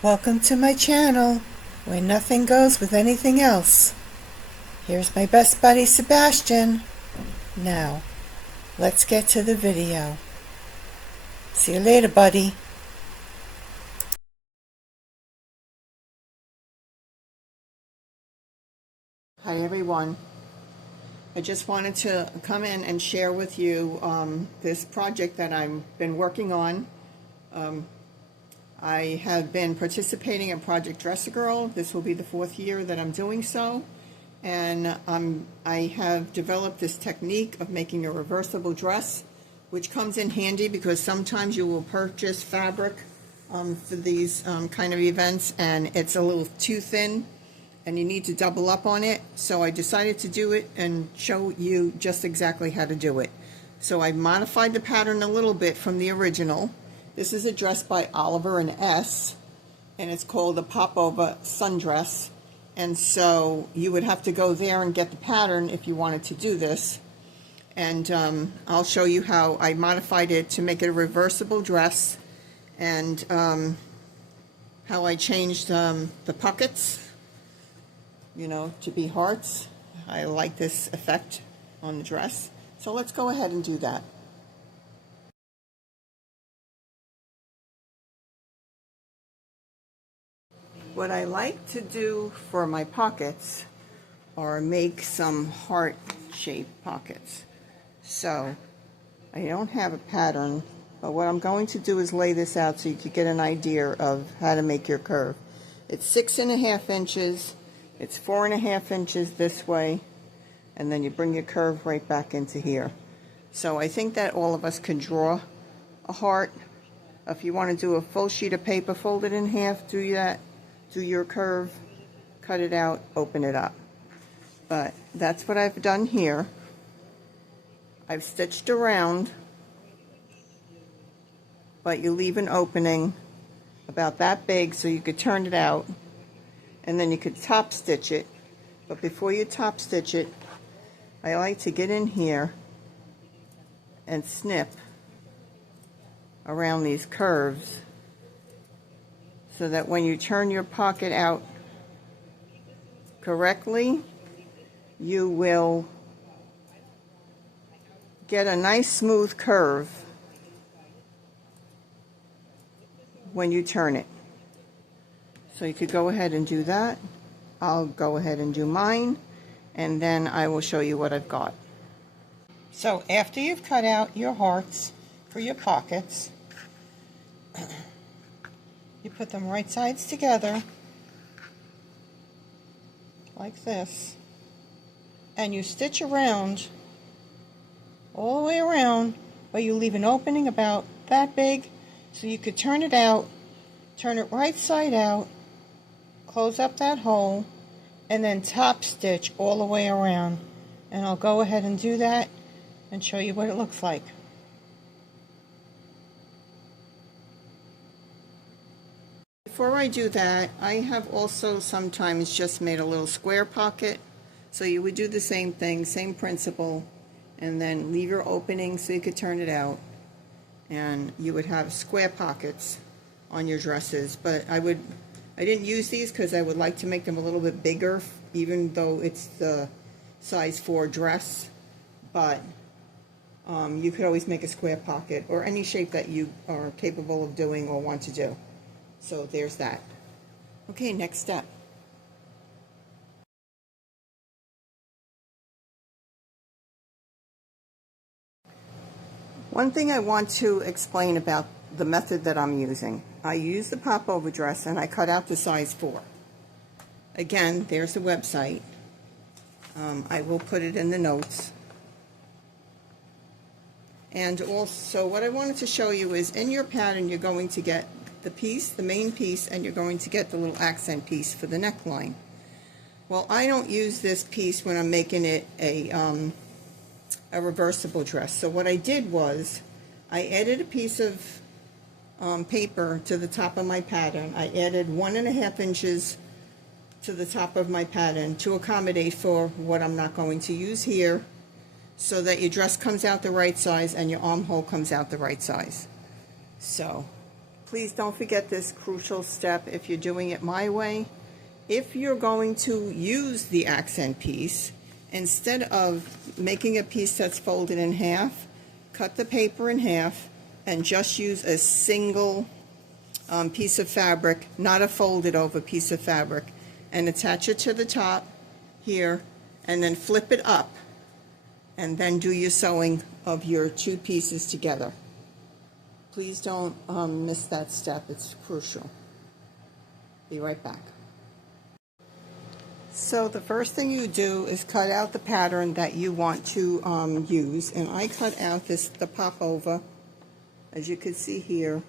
Welcome to my channel, where nothing goes with anything else. Here's my best buddy Sebastian. Now, let's get to the video. See you later, buddy. Hi everyone. I just wanted to come in and share with you this project that I've been working on. I have been participating in Project Dress-A-Girl. This will be the 4th year that I'm doing so. And I have developed this technique of making a reversible dress, which comes in handy because sometimes you will purchase fabric for these kind of events and it's a little too thin and you need to double up on it. So I decided to do it and show you just exactly how to do it. So I modified the pattern a little bit from the original. This is a dress by Oliver and S, and it's called the Popover Sundress. And so you would have to go there and get the pattern if you wanted to do this. And I'll show you how I modified it to make it a reversible dress, and how I changed the pockets, to be hearts. I like this effect on the dress. So let's go ahead and do that. What I like to do for my pockets are make some heart-shaped pockets. So I don't have a pattern, but what I'm going to do is lay this out so you can get an idea of how to make your curve. It's 6.5 inches, it's 4.5 inches this way, and then you bring your curve right back into here. So I think that all of us can draw a heart. If you want to do a full sheet of paper, fold it in half, do that. Do your curve, cut it out, open it up. But that's what I've done here. I've stitched around, but you leave an opening about that big so you could turn it out, and then you could top stitch it. But before you top stitch it, I like to get in here and snip around these curves, so that when you turn your pocket out correctly, you will get a nice smooth curve when you turn it. So you could go ahead and do that. I'll go ahead and do mine, and then I will show you what I've got. So after you've cut out your hearts for your pockets, you put them right sides together, like this, and you stitch around, all the way around, but you leave an opening about that big, so you could turn it out, turn it right side out, close up that hole, and then top stitch all the way around. And I'll go ahead and do that and show you what it looks like. Before I do that, I have also sometimes just made a little square pocket. So you would do the same thing, same principle, and then leave your opening so you could turn it out. And you would have square pockets on your dresses. But I didn't use these because I would like to make them a little bit bigger, even though it's the size 4 dress. But you could always make a square pocket, or any shape that you are capable of doing or want to do. So there's that. Okay, next step. One thing I want to explain about the method that I'm using. I use the popover dress and I cut out the size 4. Again, there's the website. I will put it in the notes. And also what I wanted to show you is in your pattern you're going to get the piece, the main piece, and you're going to get the little accent piece for the neckline. Well, I don't use this piece when I'm making it a reversible dress. So what I did was I added a piece of paper to the top of my pattern. I added 1.5 inches to the top of my pattern to accommodate for what I'm not going to use here, so that your dress comes out the right size and your armhole comes out the right size. So Please don't forget this crucial step if you're doing it my way. If you're going to use the accent piece, instead of making a piece that's folded in half, cut the paper in half and just use a single piece of fabric, not a folded over piece of fabric, and attach it to the top here, and then flip it up, and then do your sewing of your two pieces together. Please don't miss that step, it's crucial. Be right back. So the first thing you do is cut out the pattern that you want to use, and I cut out the Popover, as you can see here,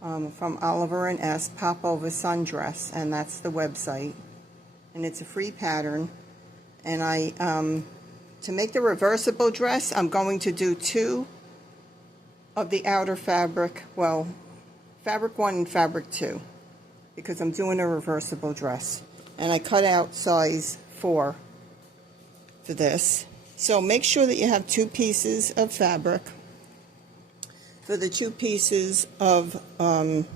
from Oliver and S, Popover Sundress, and that's the website, and it's a free pattern. And I, to make the reversible dress, I'm going to do 2 of the outer fabric, well, fabric 1 and fabric 2, because I'm doing a reversible dress. And I cut out size 4 for this. So make sure that you have 2 pieces of fabric. For the 2 pieces of,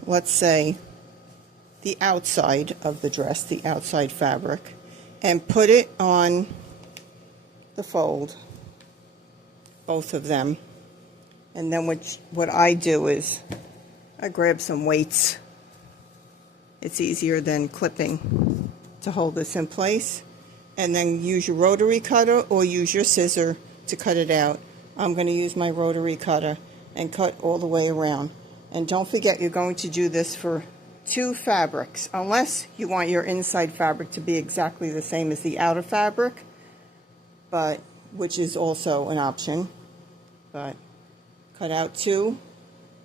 let's say, the outside of the dress, the outside fabric, and put it on the fold, both of them. And then what I do is I grab some weights. It's easier than clipping to hold this in place. And then use your rotary cutter or use your scissor to cut it out. I'm going to use my rotary cutter and cut all the way around. And don't forget, you're going to do this for 2 fabrics, unless you want your inside fabric to be exactly the same as the outer fabric, but which is also an option. But cut out 2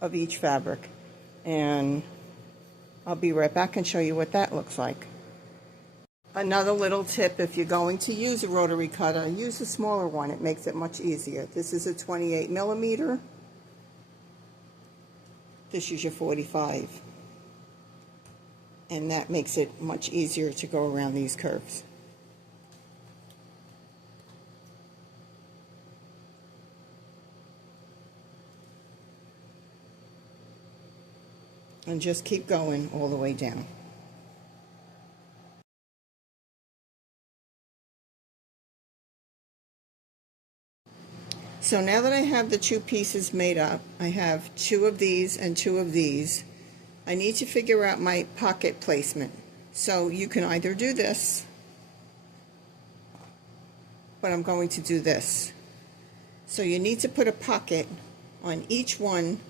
of each fabric, and I'll be right back and show you what that looks like. Another little tip, if you're going to use a rotary cutter, use a smaller one. It makes it much easier. This is a 28 millimeter. This is your 45. And that makes it much easier to go around these curves. And just keep going all the way down. So now that I have the 2 pieces made up, I have 2 of these and 2 of these. I need to figure out my pocket placement. So you can either do this, but I'm going to do this. So you need to put a pocket on each one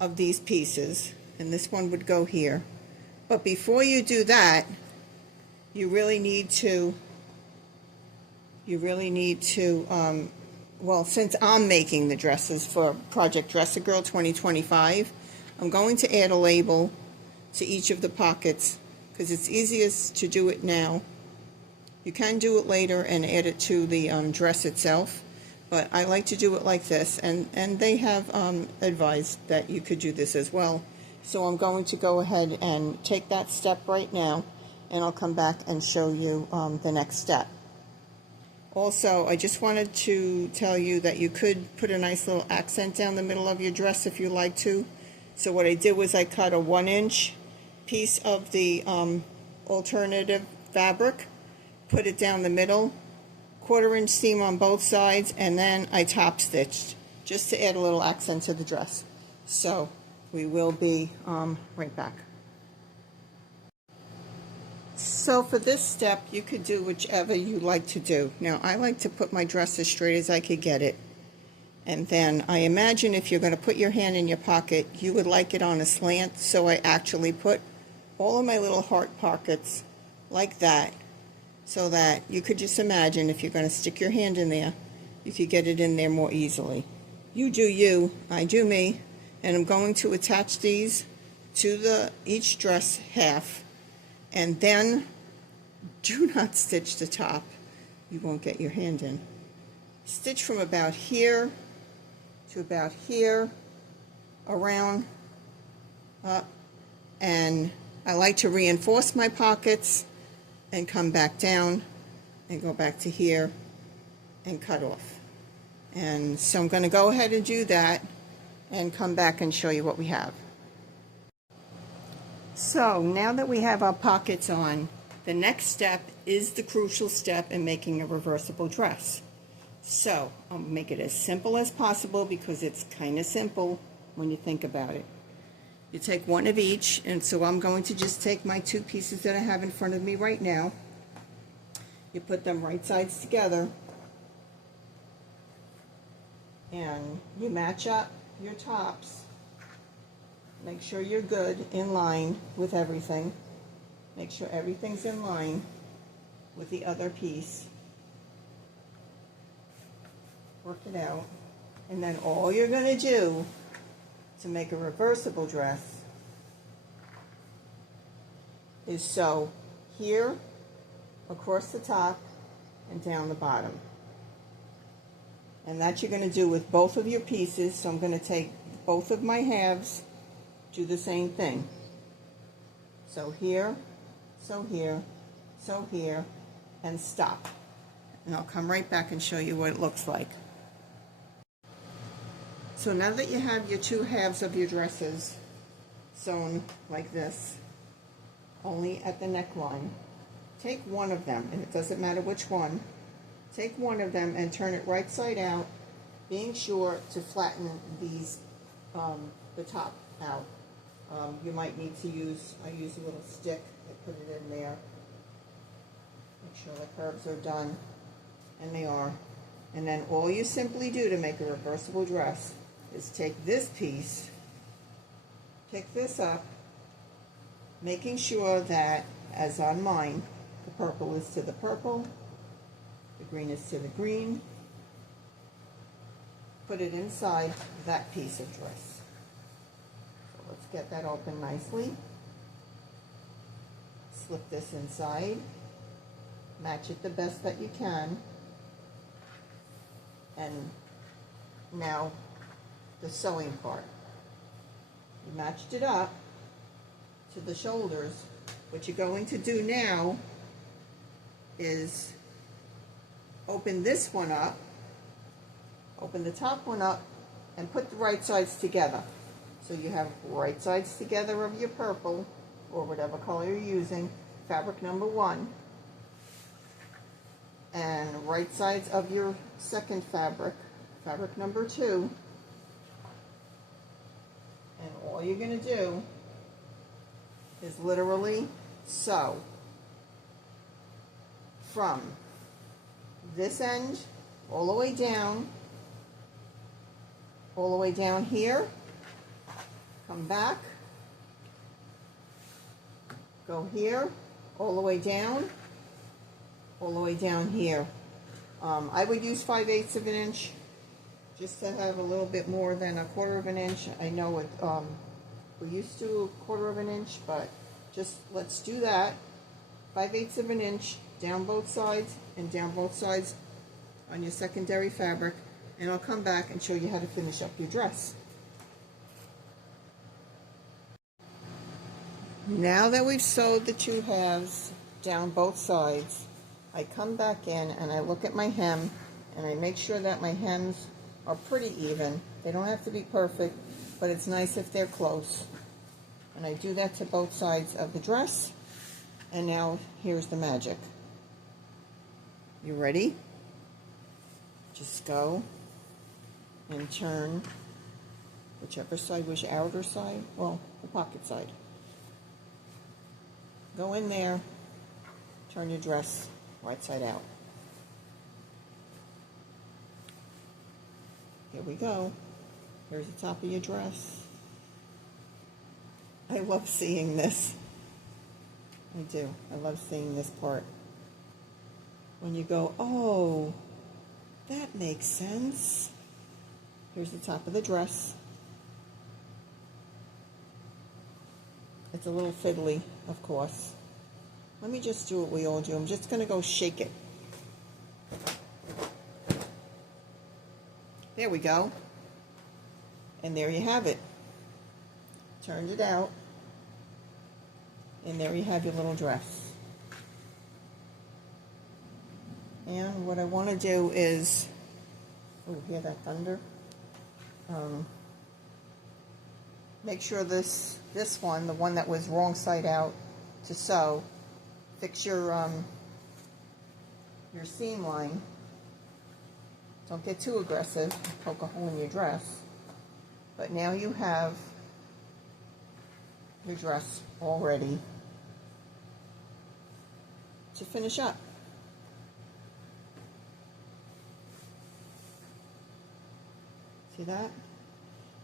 of these pieces, and this one would go here. But before you do that, you really need to well, since I'm making the dresses for Project Dress a Girl 2025, I'm going to add a label to each of the pockets because it's easiest to do it now. You can do it later and add it to the dress itself, but I like to do it like this, and they have advised that you could do this as well. So I'm going to go ahead and take that step right now, and I'll come back and show you the next step. Also, I just wanted to tell you that you could put a nice little accent down the middle of your dress if you like to. So what I did was I cut a 1-inch piece of the alternative fabric, put it down the middle, 1/4-inch seam on both sides, and then I top stitched just to add a little accent to the dress. So we will be right back. So for this step, you could do whichever you like to do. Now, I like to put my dress as straight as I could get it. And then I imagine if you're going to put your hand in your pocket, you would like it on a slant. So I actually put all of my little heart pockets like that, so that you could just imagine if you're going to stick your hand in there, you could get it in there more easily. You do you, I do me. And I'm going to attach these to each dress half. And then do not stitch the top. You won't get your hand in. Stitch from about here to about here, around, up, and I like to reinforce my pockets and come back down and go back to here and cut off. And so I'm going to go ahead and do that and come back and show you what we have. So now that we have our pockets on, the next step is the crucial step in making a reversible dress. So I'll make it as simple as possible because it's kind of simple when you think about it. You take one of each, and so I'm going to just take my two pieces that I have in front of me right now. You put them right sides together, and you match up your tops. Make sure you're good in line with everything. Make sure everything's in line with the other piece. Work it out. And then all you're going to do to make a reversible dress is sew here, across the top, and down the bottom. And that you're going to do with both of your pieces. So I'm going to take both of my halves, do the same thing. So here, so here, so here, and stop. And I'll come right back and show you what it looks like. So now that you have your two halves of your dresses sewn like this, only at the neckline, take one of them, and it doesn't matter which one, take one of them and turn it right side out, being sure to flatten these, the top out. You might need to use, I use a little stick, I put it in there, make sure the curves are done, and they are. And then all you simply do to make a reversible dress is take this piece, pick this up, making sure that, as on mine, the purple is to the purple, the green is to the green, put it inside that piece of dress. So let's get that open nicely. Slip this inside, match it the best that you can, and now the sewing part. You matched it up to the shoulders. What you're going to do now is open this one up, open the top one up, and put the right sides together. So you have right sides together of your purple, or whatever color you're using, fabric number 1, and right sides of your second fabric, fabric number 2, and all you're going to do is literally sew from this end all the way down here, come back, go here, all the way down here. I would use 5/8 of an inch just to have a little bit more than 1/4 of an inch. I know it, we're used to 1/4 of an inch, but just let's do that. 5/8 of an inch down both sides and down both sides on your secondary fabric, and I'll come back and show you how to finish up your dress. Now that we've sewed the two halves down both sides, I come back in and I look at my hem and I make sure that my hems are pretty even. They don't have to be perfect, but it's nice if they're close. And I do that to both sides of the dress. And now here's the magic. You ready? Just go and turn whichever side was your outer side, well, the pocket side. Go in there, turn your dress right side out. Here we go. Here's the top of your dress. I love seeing this. I do. I love seeing this part. When you go, oh, that makes sense. Here's the top of the dress. It's a little fiddly, of course. Let me just do what we all do. I'm just going to go shake it. There we go. And there you have it. Turned it out. And there you have your little dress. And what I want to do is, oh, hear that thunder? make sure this one, the one that was wrong side out to sew, fix your seam line. Don't get too aggressive, poke a hole in your dress. But now you have your dress all ready to finish up. See that?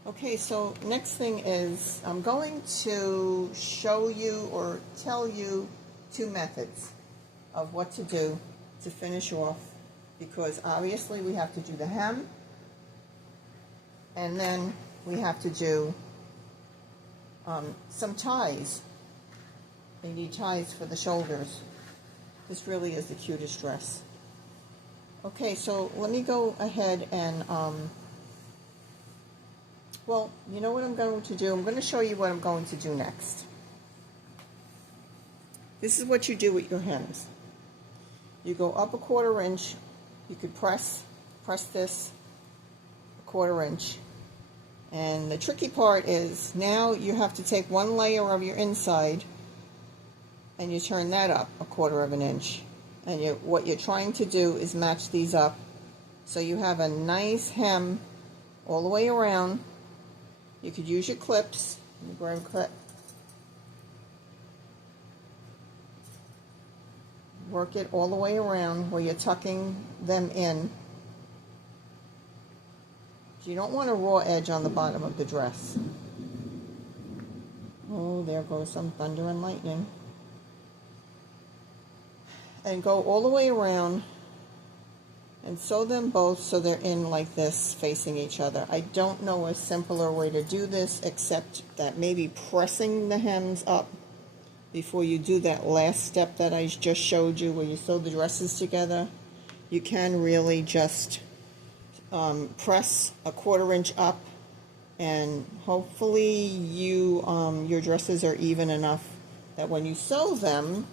Okay, so next thing is I'm going to show you or tell you two methods of what to do to finish off, because obviously we have to do the hem and then we have to do some ties. You need ties for the shoulders. This really is the cutest dress. Okay, so let me go ahead and well, you know what I'm going to do? I'm going to show you what I'm going to do next. This is what you do with your hems. You go up a 1/4 inch. You could press this a 1/4 inch. And the tricky part is now you have to take one layer of your inside and you turn that up a 1/4 inch. And what you're trying to do is match these up so you have a nice hem all the way around. You could use your clips. Let me grab a clip. Work it all the way around where you're tucking them in. You don't want a raw edge on the bottom of the dress. Oh, there goes some thunder and lightning. And go all the way around and sew them both so they're in like this, facing each other. I don't know a simpler way to do this except that maybe pressing the hems up before you do that last step that I just showed you where you sew the dresses together. You can really just press a 1/4 inch up, and hopefully your dresses are even enough that when you sew them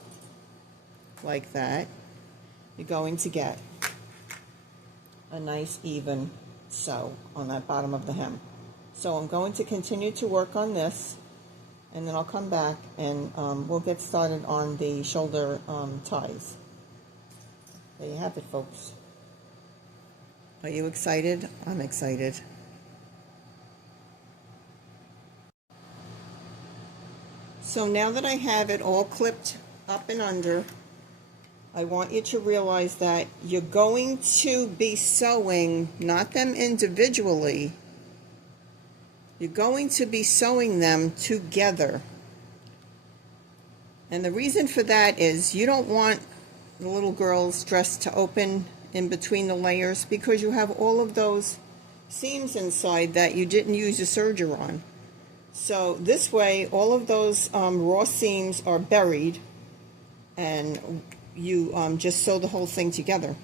like that, you're going to get a nice even sew on that bottom of the hem. So I'm going to continue to work on this, and then I'll come back and we'll get started on the shoulder ties. There you have it, folks. Are you excited? I'm excited. So now that I have it all clipped up and under, I want you to realize that you're going to be sewing, not them individually, you're going to be sewing them together. And the reason for that is you don't want the little girl's dress to open in between the layers because you have all of those seams inside that you didn't use a serger on. So this way, all of those raw seams are buried and you just sew the whole thing together.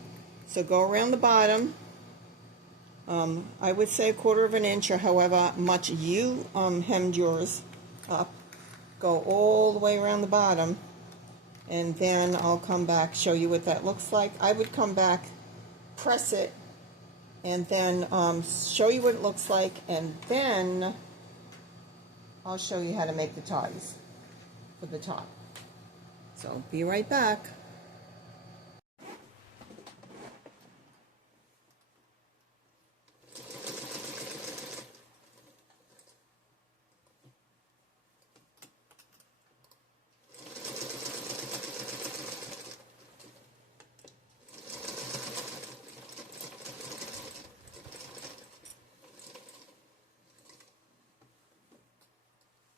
So go around the bottom. I would say 1/4 inch or however much you hemmed yours up. Go all the way around the bottom, and then I'll come back, show you what that looks like. I would come back, press it, and then show you what it looks like, and then I'll show you how to make the ties for the top. So be right back.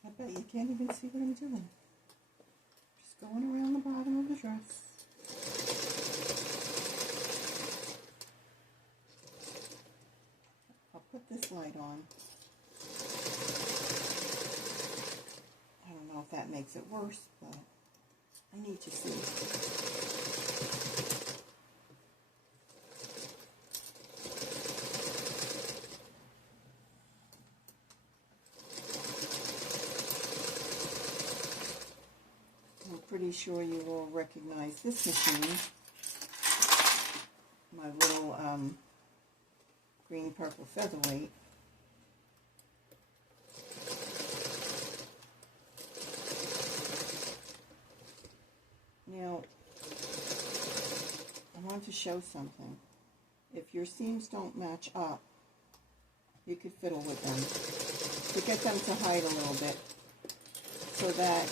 I bet you can't even see what I'm doing. Just going around the bottom of the dress. I'll put this light on. I don't know if that makes it worse, but I need to see. Pretty sure you will recognize this machine, my little green purple featherweight. want to show something. If your seams don't match up, you could fiddle with them to get them to hide a little bit so that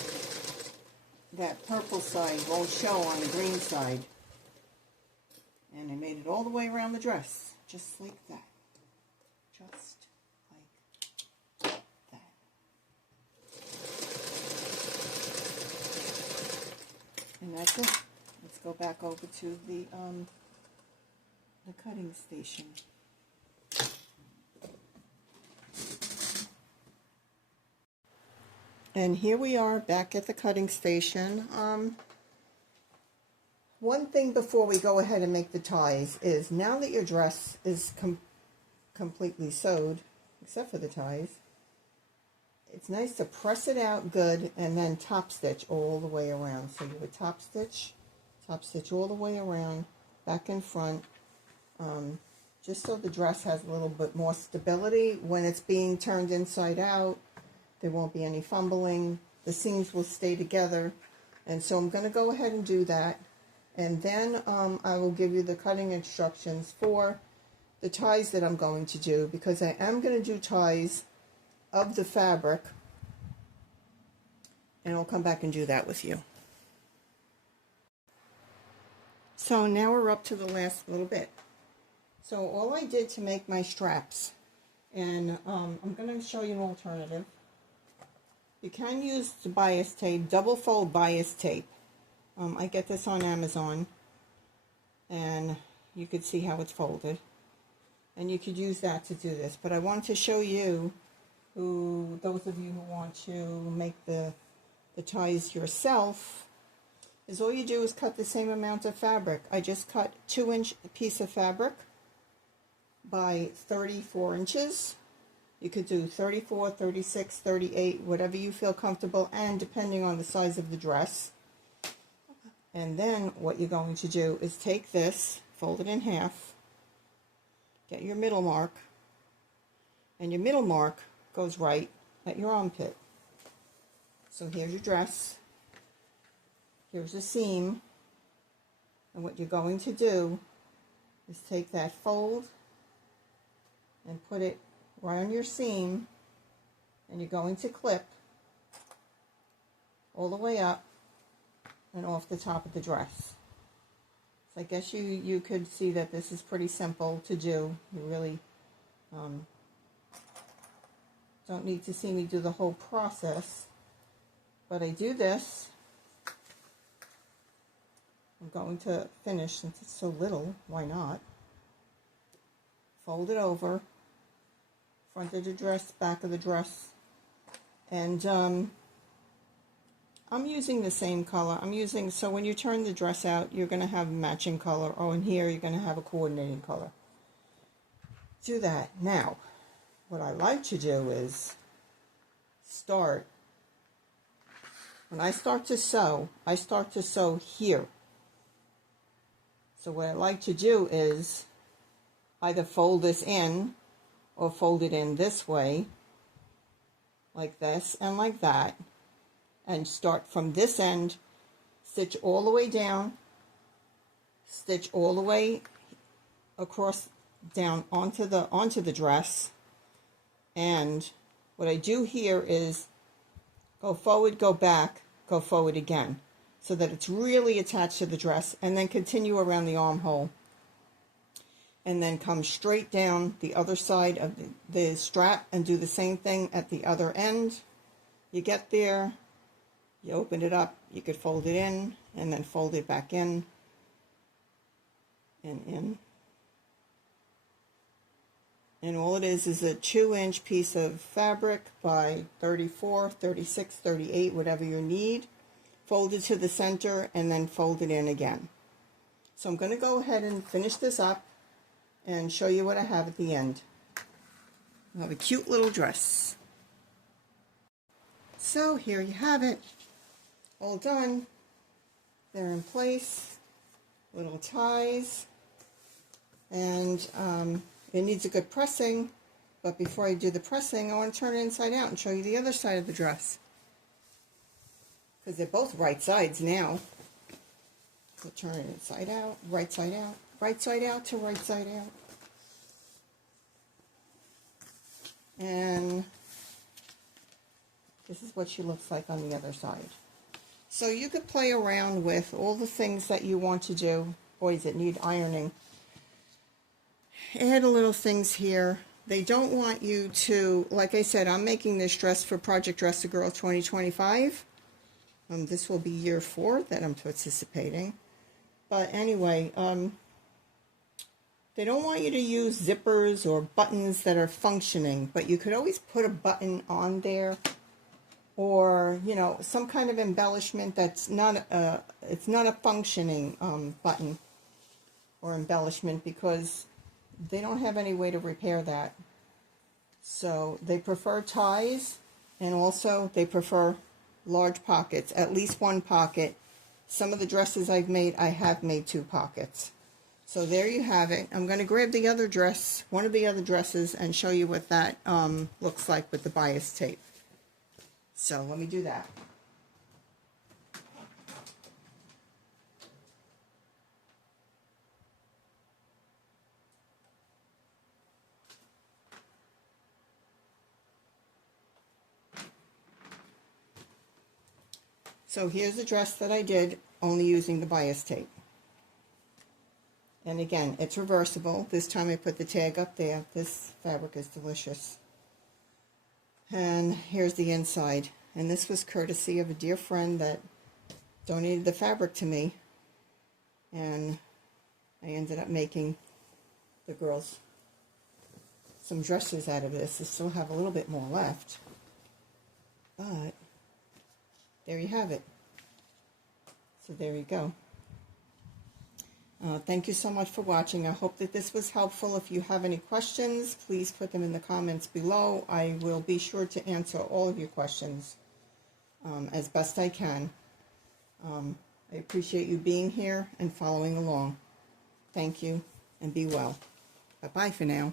that purple side won't show on the green side. And I made it all the way around the dress, just like that. Just like that. And that's it. Let's go back over to the cutting station. And here we are back at the cutting station. One thing before we go ahead and make the ties is, now that your dress is completely sewed, except for the ties, it's nice to press it out good and then top stitch all the way around. So you would top stitch all the way around, back and front, just so the dress has a little bit more stability. When it's being turned inside out, there won't be any fumbling. The seams will stay together. And so I'm going to go ahead and do that. And then I will give you the cutting instructions for the ties that I'm going to do, because I am going to do ties of the fabric. And I'll come back and do that with you. So now we're up to the last little bit. So all I did to make my straps, and I'm going to show you an alternative. You can use the bias tape, double fold bias tape. I get this on Amazon, and you could see how it's folded. And you could use that to do this. But I want to show you, those of you who want to make the ties yourself, is all you do is cut the same amount of fabric. I just cut 2-inch piece of fabric by 34 inches. You could do 34, 36, 38, whatever you feel comfortable, and depending on the size of the dress. And then what you're going to do is take this, fold it in half, get your middle mark, and your middle mark goes right at your armpit. So here's your dress, here's the seam, and what you're going to do is take that fold and put it right on your seam, and you're going to clip all the way up and off the top of the dress. So I guess you could see that this is pretty simple to do. You really don't need to see me do the whole process, but I do this. I'm going to finish, since it's so little, why not? Fold it over, front of the dress, back of the dress, and I'm using the same color. So when you turn the dress out, you're going to have matching color, or in here you're going to have a coordinating color. Do that. Now, what I like to do is when I start to sew here. So what I like to do is either fold this in or fold it in this way, like this and like that, and start from this end, stitch all the way down, stitch all the way across down onto the dress. And what I do here is go forward, go back, go forward again, so that it's really attached to the dress, and then continue around the armhole, and then come straight down the other side of the strap and do the same thing at the other end. You get there, you open it up, you could fold it in and then fold it back in and in. And all it is a 2-inch piece of fabric by 34, 36, 38, whatever you need. Fold it to the center and then fold it in again. So I'm going to go ahead and finish this up and show you what I have at the end. I have a cute little dress. So here you have it. All done. They're in place. Little ties. And it needs a good pressing. But before I do the pressing, I want to turn it inside out and show you the other side of the dress. Because they're both right sides now. So turn it inside out, right side out, right side out to right side out. And this is what she looks like on the other side. So you could play around with all the things that you want to do. Boys that need ironing. Add a little things here. They don't want you to, like I said, I'm making this dress for Project Dress a Girl 2025. This will be year 4 that I'm participating. But anyway, they don't want you to use zippers or buttons that are functioning, but you could always put a button on there, or, you know, some kind of embellishment that's not it's not a functioning button or embellishment, because they don't have any way to repair that. So they prefer ties, and also they prefer large pockets, at least one pocket. Some of the dresses I've made, I have made 2 pockets. So there you have it. I'm going to grab the other dress, one of the other dresses, and show you what that looks like with the bias tape. So let me do that. So here's the dress that I did, only using the bias tape. And again, it's reversible. This time I put the tag up there. This fabric is delicious. And here's the inside. And this was courtesy of a dear friend that donated the fabric to me. And I ended up making the girls some dresses out of this. I still have a little bit more left. But there you have it. So there you go. Thank you so much for watching. I hope that this was helpful. If you have any questions, please put them in the comments below. I will be sure to answer all of your questions as best I can. I appreciate you being here and following along. Thank you, and be well. Bye-bye for now.